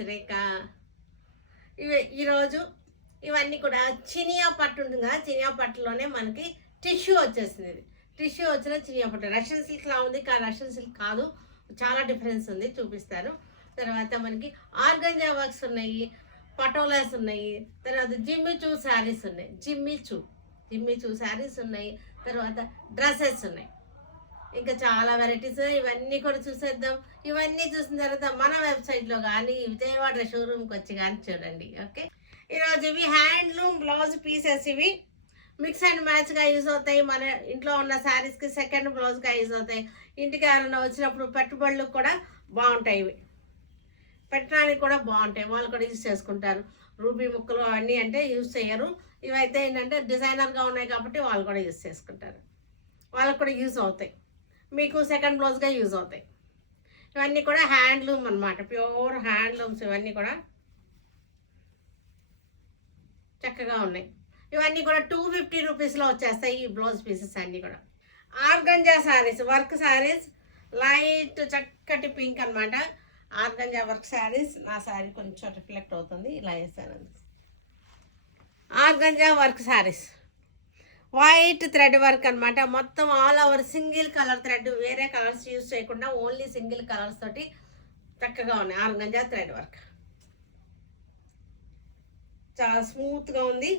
సురేఖ. ఈరోజు ఇవన్నీ కూడా చినియా పట్టు ఉంటుంది కదా, చినియా పట్టులోనే మనకి టిష్యూ వచ్చేసింది. ఇది టిష్యూ వచ్చిన చినియా పట్టు రష్యన్ సిల్క్ లా ఉంది, కానీ రష్యన్ సిల్క్ కాదు, చాలా డిఫరెన్స్ ఉంది, చూపిస్తారు. తర్వాత మనకి ఆర్గంజా వర్క్స్ ఉన్నాయి, పటోలాస్ ఉన్నాయి, తర్వాత జిమ్మిచూ శారీస్ ఉన్నాయి, జిమ్మిచూ శారీస్ ఉన్నాయి, తర్వాత డ్రెస్సెస్ ఉన్నాయి, ఇంకా చాలా వెరైటీస్. ఇవన్నీ కూడా చూసేద్దాం. ఇవన్నీ చూసిన తర్వాత మన వెబ్సైట్లో కానీ విజయవాడ షోరూమ్కి వచ్చి కానీ చూడండి. ఓకే, ఈరోజు ఇవి హ్యాండ్లూమ్ బ్లౌజ్ పీసెస్. ఇవి మిక్స్ అండ్ మ్యాచ్గా యూజ్ అవుతాయి. మన ఇంట్లో ఉన్న శారీస్కి సెకండ్ బ్లౌజ్గా యూజ్ అవుతాయి. ఇంటికి ఎవరైనా వచ్చినప్పుడు పెట్టుబడులకు కూడా బాగుంటాయి. ఇవి పెట్టడానికి కూడా బాగుంటాయి, వాళ్ళు కూడా యూజ్ చేసుకుంటారు. రూబీ ముక్కలు అవన్నీ అంటే యూజ్ చేయరు. ఇవైతే ఏంటంటే డిజైనర్గా ఉన్నాయి కాబట్టి వాళ్ళు కూడా యూజ్ చేసుకుంటారు, వాళ్ళకు కూడా యూజ్ అవుతాయి, మీకు సెకండ్ బ్లౌజ్గా యూజ్ అవుతాయి. ఇవన్నీ కూడా హ్యాండ్లూమ్ అనమాట, ప్యూర్ హ్యాండ్లూమ్స్. ఇవన్నీ కూడా చక్కగా ఉన్నాయి. ఇవన్నీ కూడా 250 రూపీస్లో వచ్చేస్తాయి ఈ బ్లౌజ్ పీసెస్ అన్నీ కూడా. Organza saris, work saris, light చక్కటి పింక్ అనమాట. Organza work saris. నా శారీ కొంచెం రిఫ్లెక్ట్ అవుతుంది, ఇలా వేస్తాను. Organza work saris, white thread work అనమాట. మొత్తం all over single colour thread, వేరే కలర్స్ యూజ్ చేయకుండా ఓన్లీ సింగిల్ కలర్స్ తోటి చక్కగా ఉన్నాయి. ఆర్గంజా థ్రెడ్ వర్క్ చాలా స్మూత్గా ఉంది.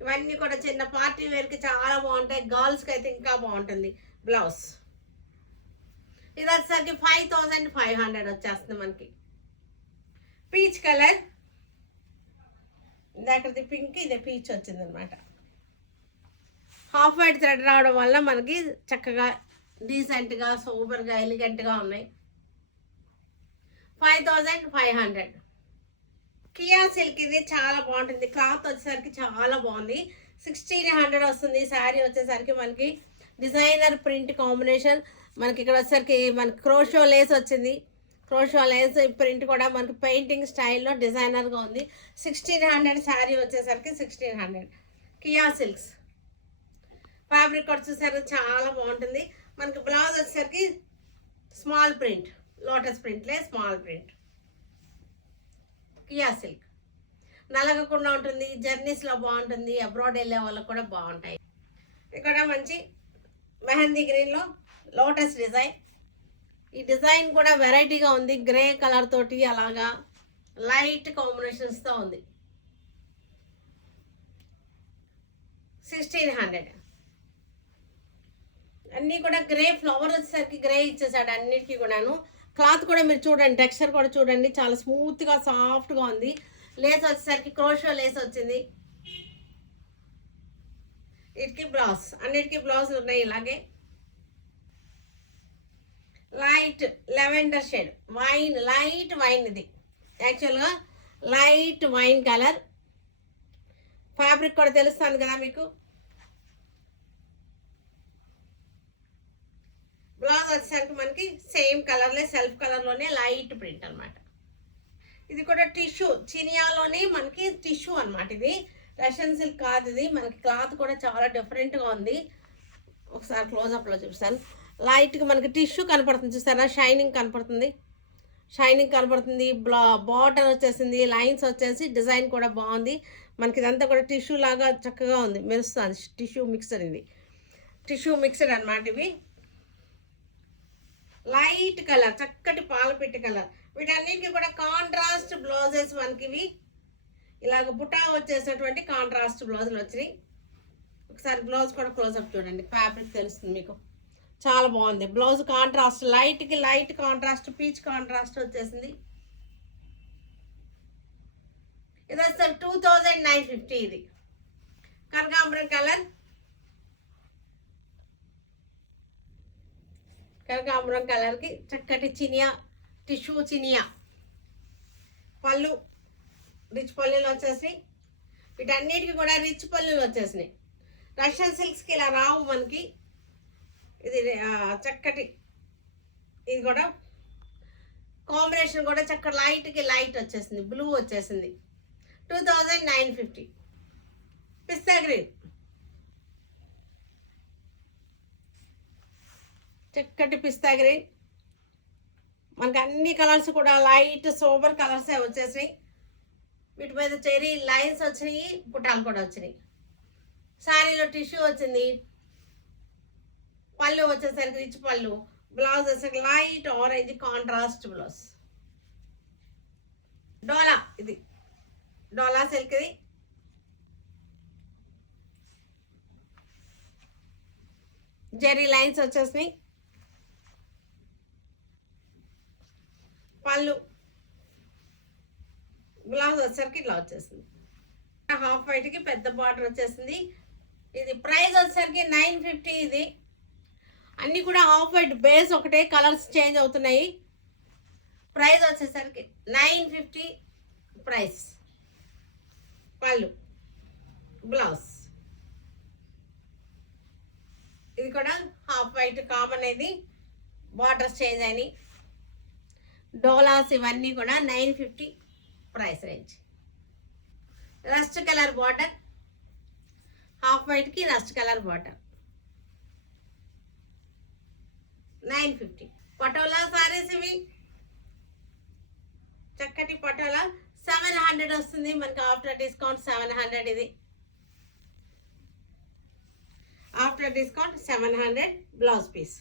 ఇవన్నీ కూడా చిన్న పార్టీ వేర్కి చాలా బాగుంటాయి, గర్ల్స్కి అయితే ఇంకా బాగుంటుంది. బ్లౌజ్ ఇది వచ్చేసరికి 5500 వచ్చేస్తుంది మనకి. పీచ్ కలర్, ఇందాకది పింక్, ఇదే పీచ్ వచ్చింది అనమాట. హాఫ్ వైట్ థ్రెడ్ రావడం వల్ల మనకి చక్కగా డీసెంట్గా సూపర్గా ఎలిగెంట్గా ఉన్నాయి. 5500. కియా సిల్క్, ఇది చాలా బాగుంటుంది. క్లాత్ వచ్చేసరికి చాలా బాగుంది. 1600 వస్తుంది. శారీ వచ్చేసరికి మనకి డిజైనర్ ప్రింట్ కాంబినేషన్. మనకి ఇక్కడ వచ్చేసరికి మనకి క్రోషో లేస్ వచ్చింది. క్రోషో లేస్ ప్రింట్ కూడా మనకి పెయింటింగ్ స్టైల్లో డిజైనర్గా ఉంది. 1600 శారీ వచ్చేసరికి 1600. కియా సిల్క్స్ ఫ్యాబ్రిక్ కూడా చూసారు, చాలా బాగుంటుంది. మనకి బ్లౌజ్ వచ్చేసరికి స్మాల్ ప్రింట్, లోటస్ ప్రింట్లే స్మాల్ ప్రింట్. కియా సిల్క్ నలగకుండా ఉంటుంది, జర్నీస్లో బాగుంటుంది, అబ్రాడ్ వెళ్ళే వాళ్ళకు కూడా బాగుంటాయి. ఇక్కడ మంచి మెహందీ గ్రీన్లో లోటస్ డిజైన్. ఈ డిజైన్ కూడా వెరైటీగా ఉంది, గ్రే కలర్ తోటి అలాగా లైట్ కాంబినేషన్స్తో ఉంది. 1600. అన్నీ కూడా గ్రే, ఫ్లవర్ వచ్చేసరికి గ్రే ఇచ్చేసాడు అన్నిటికీ కూడాను. క్లాత్ కూడా మీరు చూడండి, టెక్స్చర్ కూడా చూడండి, చాలా స్మూత్గా సాఫ్ట్గా ఉంది. లేస్ వచ్చేసరికి క్రోషో లేస్ వచ్చింది. వీటికి బ్లౌజ్, అన్నిటికీ బ్లౌజులు ఉన్నాయి. ఇలాగే light lavender shade, wine, light wine. ఇది యాక్చువల్గా లైట్ వైన్ కలర్. ఫ్యాబ్రిక్ కూడా తెలుస్తుంది కదా మీకు. బ్లౌజ్ వచ్చేసరికి మనకి సేమ్ కలర్లే, సెల్ఫ్ కలర్లోనే లైట్ ప్రింట్ అనమాట. ఇది కూడా టిష్యూ, చినియాలోనే మనకి టిష్యూ అనమాట. ఇది రష్యన్ సిల్క్ కాదు, ఇది మనకి క్లాత్ కూడా చాలా డిఫరెంట్గా ఉంది. ఒకసారి క్లోజప్లో చూపిస్తాను. లైట్గా మనకి టిష్యూ కనపడుతుంది, చూస్తారా, షైనింగ్ కనపడుతుంది, షైనింగ్ కనపడుతుంది. బార్డర్ వచ్చేసింది, లైన్స్ వచ్చేసి డిజైన్ కూడా బాగుంది. మనకి ఇదంతా కూడా టిష్యూ లాగా చక్కగా ఉంది, మెరుస్తుంది. టిష్యూ మిక్సర్, ఇది టిష్యూ మిక్సర్ అనమాట. ఇవి లైట్ కలర్, చక్కటి పాలపిట్టి కలర్. వీటన్నిటికీ కూడా కాంట్రాస్ట్ బ్లౌజెస్. మనకి ఇవి ఇలాగ బుటా వచ్చేసినటువంటి కాంట్రాస్ట్ బ్లౌజులు వచ్చినాయి. ఒకసారి బ్లౌజ్ కూడా క్లోజప్ చూడండి, ఫ్యాబ్రిక్ తెలుస్తుంది మీకు, చాలా బాగుంది. బ్లౌజ్ కాంట్రాస్ట్, లైట్కి లైట్ కాంట్రాస్ట్, పీచ్ కాంట్రాస్ట్ వచ్చేసింది. ఇది వస్తే 2950. ఇది కనకాంబరం కలర్, కనకాంబరం కలర్కి చక్కటి చినియా, టిష్యూ చినియా పళ్ళు, రిచ్ పళ్ళులు వచ్చేసి. వీటన్నిటికీ కూడా రిచ్ పళ్ళులు వచ్చేసినాయి. రష్యన్ సిల్క్స్కి ఇలా రావు మనకి. ఇది చక్కటి, ఇది కూడా కాంబినేషన్ కూడా చక్కటి లైట్కి లైట్ వచ్చేసింది, బ్లూ వచ్చేసింది. 2950. పిస్తా గ్రీన్, చక్కటి పిస్తా గ్రీన్, మనకి అన్ని కలర్స్ కూడా లైట్ సోబర్ కలర్సే వచ్చేసినాయి. వీటి మీద చెరీ లైన్స్ వచ్చినాయి, బుట్టాలు కూడా వచ్చినాయి. శారీలో టిష్యూ వచ్చింది. పళ్ళు వచ్చేసరికి రిచ్ పళ్ళు. బ్లౌజ్ వచ్చేసరికి లైట్ ఆరెంజ్ కాంట్రాస్ట్ బ్లౌజ్. డోలా, ఇది డోలా సిల్క్ది. జెరీ లైన్స్ వచ్చేసినాయి. పళ్ళు, బ్లౌజ్ వచ్చేసరికి ఇట్లా వచ్చేసింది. హాఫ్ వైట్కి పెద్ద బార్డర్ వచ్చేసింది. ఇది ప్రైస్ వచ్చేసరికి 950. ఇది అన్నీ కూడా హాఫ్ వైట్ బేస్ ఒకటే, కలర్స్ చేంజ్ అవుతున్నాయి. ప్రైస్ వచ్చేసరికి 950 ప్రైస్. పళ్ళు, బ్లౌజ్, ఇది కూడా హాఫ్ వైట్ కామన్. ఇది బార్డర్స్ చేంజ్ అయినాయి. డోలాస్ ఇవన్నీ కూడా 950 price range. Rust colour border, half వైట్కి rust colour border 950. Patola saris ఇవి, చక్కటి పటోలా 700 వస్తుంది మనకి ఆఫ్టర్ డిస్కౌంట్. 700 ఇది ఆఫ్టర్ డిస్కౌంట్ 700 బ్లౌజ్ పీస్.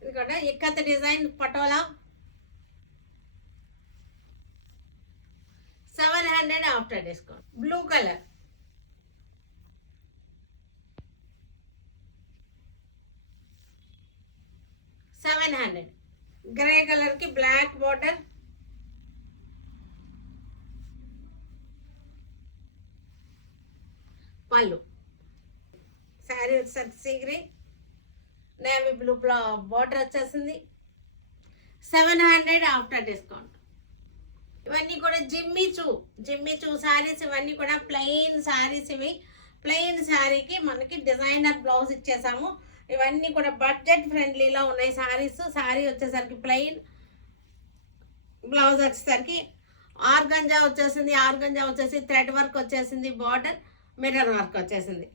ఇది కూడా ikat design patola 700 after discount. Blue colour, grey colour కి బ్లాక్ బార్డర్. పళ్ళు, శారీ వచ్చేసరికి sea green navy blue border వచ్చేసింది. 700 ఆఫ్టర్ డిస్కౌంట్. ఇవన్నీ కూడా జిమ్మి చూ శారీస్. ఇవన్నీ కూడా ప్లెయిన్ శారీస్. ఇవి ప్లెయిన్ శారీకి మనకి డిజైనర్ బ్లౌజ్ ఇచ్చేసాము. ఇవన్నీ కూడా బడ్జెట్ ఫ్రెండ్లీలో ఉన్నాయి శారీస్. శారీ వచ్చేసరికి ప్లెయిన్, బ్లౌజ్ వచ్చేసరికి ఆర్గంజా వచ్చేసింది. ఆర్గంజా వచ్చేసి థ్రెడ్ వర్క్ వచ్చేసింది. బార్డర్ మిర్రర్ వర్క్ వచ్చేసింది.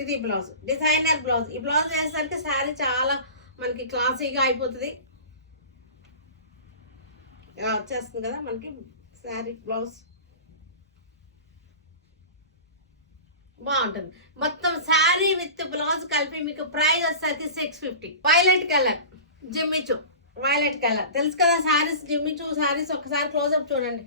ఇది బ్లౌజ్, డిజైనర్ బ్లౌజ్. ఈ బ్లౌజ్ వేసేసరికి శారీ చాలా మనకి క్లాసీగా అయిపోతుంది. ఇలా వచ్చేస్తుంది కదా మనకి శారీ బ్లౌజ్. బాగుంటుంది. మొత్తం శారీ విత్ బ్లౌజ్ కలిపి మీకు ప్రైస్ వచ్చేసరికి 650. Violet colour Jimmy Choo, violet colour తెలుసు కదా శారీస్. జిమ్మిచూ శారీస్ ఒకసారి క్లోజ్అప్ చూడండి.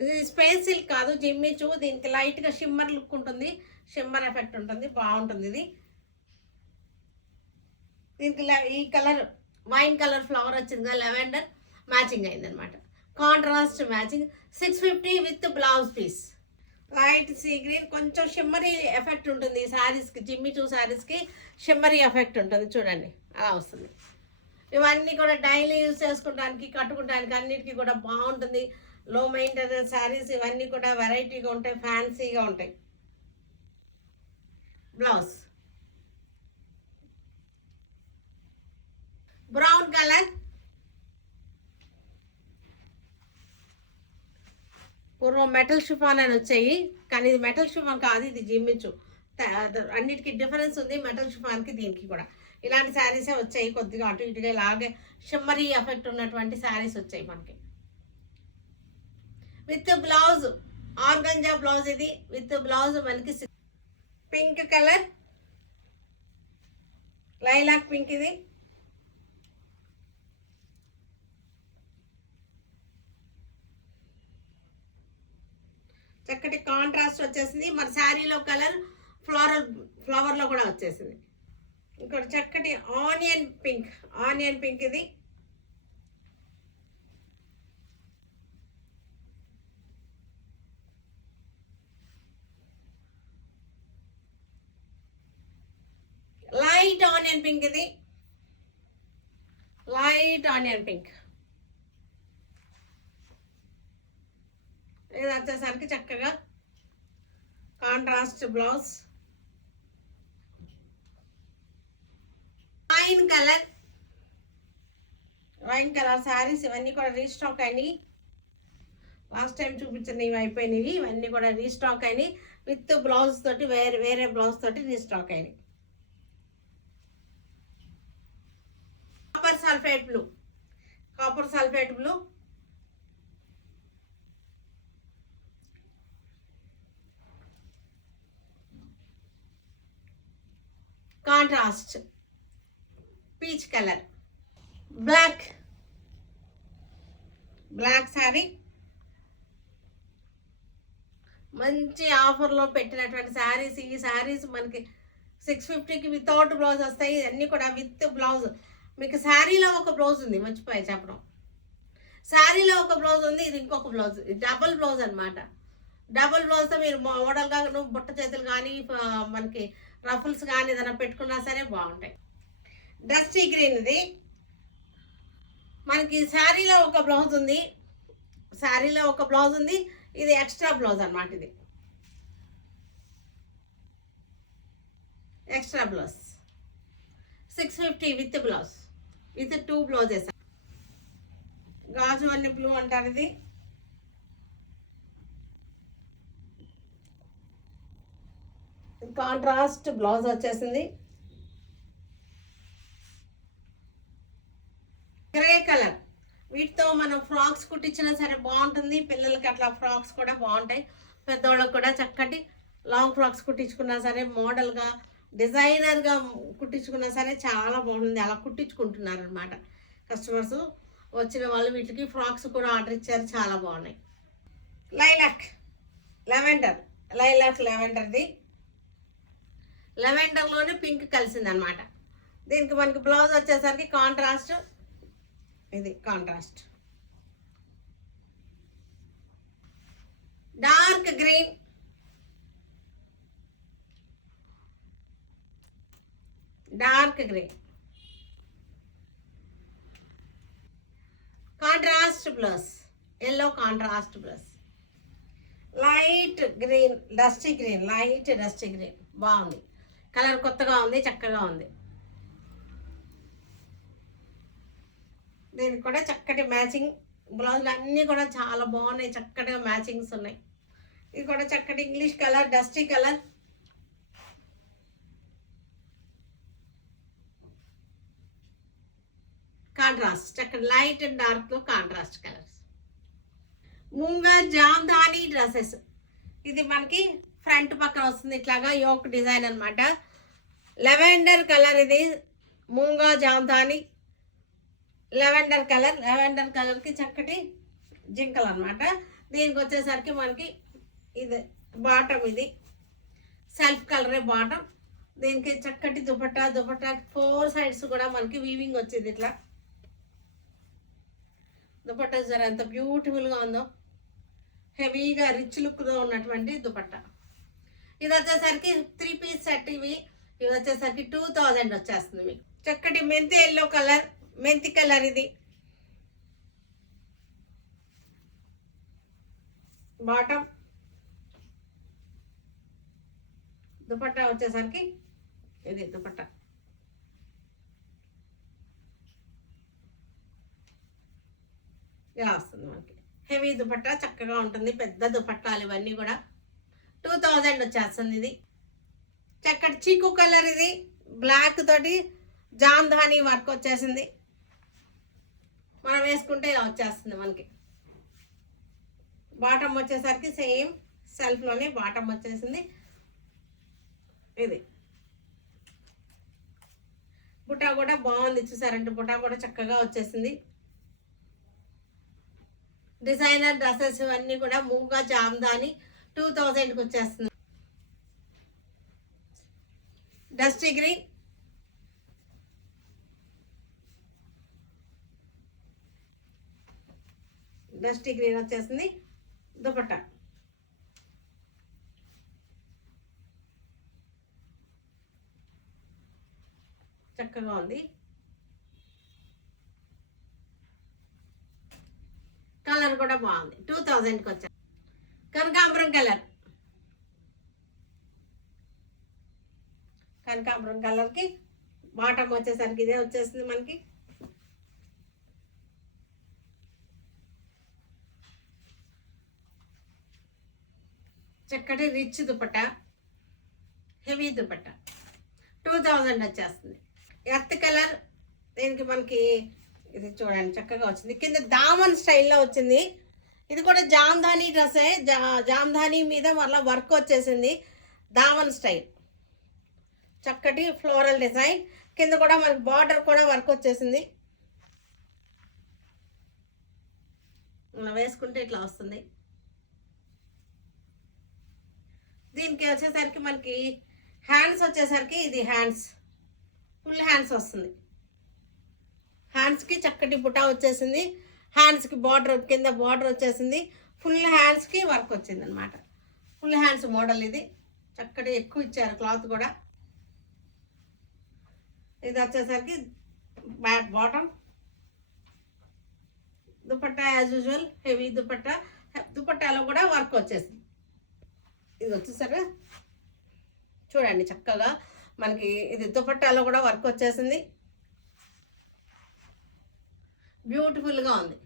ఇది స్పేస్ సిల్క్ కాదు, జిమ్మిచూ. దీనికి లైట్గా షిమ్మర్ లుక్ ఉంటుంది, షిమ్మర్ ఎఫెక్ట్ ఉంటుంది, బాగుంటుంది. ఇది దీనికి ఈ కలర్ వైన్ కలర్ ఫ్లవర్ వచ్చింది కదా, లెవెండర్ మ్యాచింగ్ అయింది అనమాట. Contrast matching. 650 with blouse piece. Light sea green, కొంచెం షిమ్మరీ ఎఫెక్ట్ ఉంటుంది ఈ శారీస్కి. జిమ్మిచూ శారీస్కి షిమ్మరీ ఎఫెక్ట్ ఉంటుంది చూడండి, అలా వస్తుంది. ఇవన్నీ కూడా డైలీ యూజ్ చేసుకుంటానికి, కట్టుకుంటానికి అన్నిటికీ కూడా బాగుంటుంది. లో మెయింటెనెన్స్ శారీస్. ఇవన్నీ కూడా వెరైటీగా ఉంటాయి, ఫ్యాన్సీగా ఉంటాయి. బ్లౌజ్ బ్రౌన్ కలర్, పూర్వం మెటల్ షిఫాన్ అని వచ్చాయి, కానీ ఇది మెటల్ షిఫాన్ కాదు, ఇది జిమ్మిచూ. అన్నిటికీ డిఫరెన్స్ ఉంది మెటల్ షిఫాన్కి దీనికి కూడా. ఇలాంటి శారీసే వచ్చాయి, కొద్దిగా అటు ఇటుగా ఇలాగే షిమ్మరీ ఎఫెక్ట్ ఉన్నటువంటి శారీస్ వచ్చాయి మనకి. With blouse organza blouse. ఇది విత్ బ్లౌజ్ మనకి పింక్ కలర్, లైలాక్ పింక్. ఇది చక్కటి కాంట్రాస్ట్ వచ్చేసింది. మన శారీలో కలర్ ఫ్లవర్లో కూడా వచ్చేసింది. ఇంకోటి చక్కటి ఆనియన్ పింక్. ఇది లైట్ ఆనియన్ పింక్. ఇది లైట్ ఆనియన్ పింక్. ఇది వచ్చేసరికి చక్కగా contrast blouse. Wine colour saris. ఇవన్నీ కూడా రీస్టాక్ అయినాయి. లాస్ట్ టైం చూపించిన ఇవి అయిపోయినాయి. ఇవన్నీ కూడా రీస్టాక్ అయినాయి. విత్ బ్లౌజ్ తోటి వేరే వేరే బ్లౌజ్ తోటి రీస్టాక్ అయినాయి. Copper sulphate blue, copper sulphate blue, contrast peach colour, black sari మంచి ఆఫర్లో పెట్టినటువంటి శారీస్. ఈ శారీస్ మనకి 650కి వితౌట్ బ్లౌజ్ వస్తాయి. అన్నీ కూడా విత్ బ్లౌజ్. మీకు శారీలో ఒక బ్లౌజ్ ఉంది, మర్చిపోయి చెప్పడం. శారీలో ఒక బ్లౌజ్ ఉంది, ఇది ఇంకొక బ్లౌజ్, డబుల్ బ్లౌజ్ అనమాట. డబుల్ బ్లౌజ్తో మీరు మోడల్గా నువ్వు బుట్ట చేతులు కానీ మనకి రఫుల్స్ కానీ ఏదైనా పెట్టుకున్నా సరే బాగుంటాయి. డస్టీ గ్రీన్ ఇది. మనకి శారీలో ఒక బ్లౌజ్ ఉంది, శారీలో ఒక బ్లౌజ్ ఉంది, ఇది ఎక్స్ట్రా బ్లౌజ్ అనమాట. ఇది extra blouse 650 with blouse, with 2 blouses. గాజు అన్ని బ్లూ అంటారు. ఇది కాంట్రాస్ట్ బ్లౌజ్ వచ్చేసింది. Grey colour. వీటితో మనం ఫ్రాక్స్ కుట్టించినా సరే బాగుంటుంది. పిల్లలకి అట్లా ఫ్రాక్స్ కూడా బాగుంటాయి. పెద్దవాళ్ళకి కూడా చక్కటి లాంగ్ ఫ్రాక్స్ కుట్టించుకున్నా సరే, మోడల్గా డిజైనర్గా కుట్టించుకున్నా సరే చాలా బాగుంటుంది. అలా కుట్టించుకుంటున్నారు అనమాట కస్టమర్స్. వచ్చిన వాళ్ళు వీటికి ఫ్రాక్స్ కూడా ఆర్డర్ ఇచ్చారు, చాలా బాగున్నాయి. లైలాక్ లెవెండర్ది. లెవెండర్లోనే పింక్ కలిసింది అనమాట. దీనికి మనకి బ్లౌజ్ వచ్చేసరికి కాంట్రాస్ట్. ఇది contrast dark green, contrast plus yellow, contrast plus light green, dusty green, light dusty green. బాగుంది కలర్, కొత్తగా ఉంది, చక్కగా ఉంది. దీనికి కూడా చక్కటి మ్యాచింగ్ బ్లౌజులు అన్నీ కూడా చాలా బాగున్నాయి, చక్కటిగా మ్యాచింగ్స్ ఉన్నాయి. ఇది కూడా చక్కటి English colour, dusty colour. Contrast చక్కటి light and dark contrast colours. Munga Jamdani dresses. ఇది మనకి ఫ్రంట్ పక్కన వస్తుంది ఇట్లాగా యోక్ డిజైన్ అనమాట. Lavender colour. ఇది ముంగా జామ్దాని లెవెండర్ కలర్కి చక్కటి జింకలు అనమాట. దీనికి వచ్చేసరికి మనకి ఇది బాటమ్, ఇది సెల్ఫ్ కలరే బాటమ్. దీనికి చక్కటి దుపట్టా 4 సైడ్స్ కూడా మనకి వీవింగ్ వచ్చింది. ఇట్లా దుపట్టా జర ఎంత బ్యూటిఫుల్గా ఉందో, హెవీగా రిచ్ లుక్లో ఉన్నటువంటి దుపట్టా. ఇది వచ్చేసరికి 3 పీస్ సెట్. ఇవి వచ్చేసరికి 2000 వచ్చేస్తుంది మీకు. చక్కటి మెంతి ఎల్లో కలర్, మెంతి కలర్. ఇది బాటమ్. దుపట్టా వచ్చేసరికి ఇది దుపట్టా. ఇలా వస్తుంది మనకి హెవీ దుపట్టా, చక్కగా ఉంటుంది. పెద్ద దుపట్టాలు ఇవన్నీ కూడా 2000 వచ్చేస్తుంది. ఇది చక్కటి చీకు కలర్. ఇది బ్లాక్ తోటి జామ్దాని వర్క్ వచ్చేసింది. మనం వేసుకుంటే ఇలా వచ్చేస్తుంది మనకి. బాటమ్ వచ్చేసరికి సేమ్ సెల్ఫ్లోనే బాటమ్ వచ్చేసింది. ఇది బుటా కూడా బాగుంది, చూసారంటే బుటా కూడా చక్కగా వచ్చేసింది. డిజైనర్ డ్రెస్సెస్ అన్నీ కూడా మూగా జామ్దాని 2000కి వచ్చేస్తుంది. డస్టీ గ్రీన్, వచ్చేసింది. దుపట్టా చక్కగా ఉంది. కలర్ కూడా బాగుంది. 2000కి వచ్చా. కనకాంబరం కలర్కి బాటమ్ వచ్చేసరికి ఇదే వచ్చేసింది మనకి. చక్కటి రిచ్ దుపట్టా, హెవీ దుపట్టా 2000 వచ్చేస్తుంది. ఎర్త్ కలర్, దీనికి మనకి ఇది చూడండి చక్కగా వచ్చింది. కింద దామన్ స్టైల్లో వచ్చింది. ఇది కూడా జామ్దాని డ్రెస్సే, జామ్దాని మీద మళ్ళీ వర్క్ వచ్చేసింది. దామన్ స్టైల్, చక్కటి ఫ్లోరల్ డిజైన్. కింద కూడా మనకి బార్డర్ కూడా వర్క్ వచ్చేసింది. ఇలా వేసుకుంటే ఇట్లా వస్తుంది. దీనికి వచ్చేసరికి మనకి హ్యాండ్స్ వచ్చేసరికి ఇది హ్యాండ్స్, ఫుల్ హ్యాండ్స్ వస్తుంది. హ్యాండ్స్కి చక్కటి బుటా వచ్చేసింది. హ్యాండ్స్కి బార్డర్, కింద బార్డర్ వచ్చేసింది. ఫుల్ హ్యాండ్స్కి వర్క్ వచ్చింది అనమాట. ఫుల్ హ్యాండ్స్ మోడల్ ఇది. చక్కటి ఎక్కువ ఇచ్చారు క్లాత్ కూడా. ఇది వచ్చేసరికి back bottom. Dupatta as usual heavy dupatta. దుపట్టాలో కూడా వర్క్ వచ్చేసింది. ఇది వచ్చేసరికి చూడండి చక్కగా మనకి ఇది దుపట్టాలో కూడా వర్క్ వచ్చేసింది. బ్యూటిఫుల్గా ఉంది.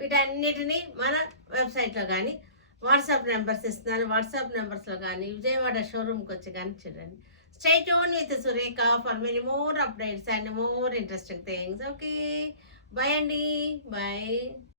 వీటన్నిటినీ మన వెబ్సైట్లో కానీ వాట్సాప్ నెంబర్స్ ఇస్తున్నాను. వాట్సాప్ నెంబర్స్లో కానీ విజయవాడ షోరూమ్కి వచ్చి కానీ చూడండి. Stay tuned with Sureka for many more updates and more interesting things. Okay. Bye, Andy. Bye.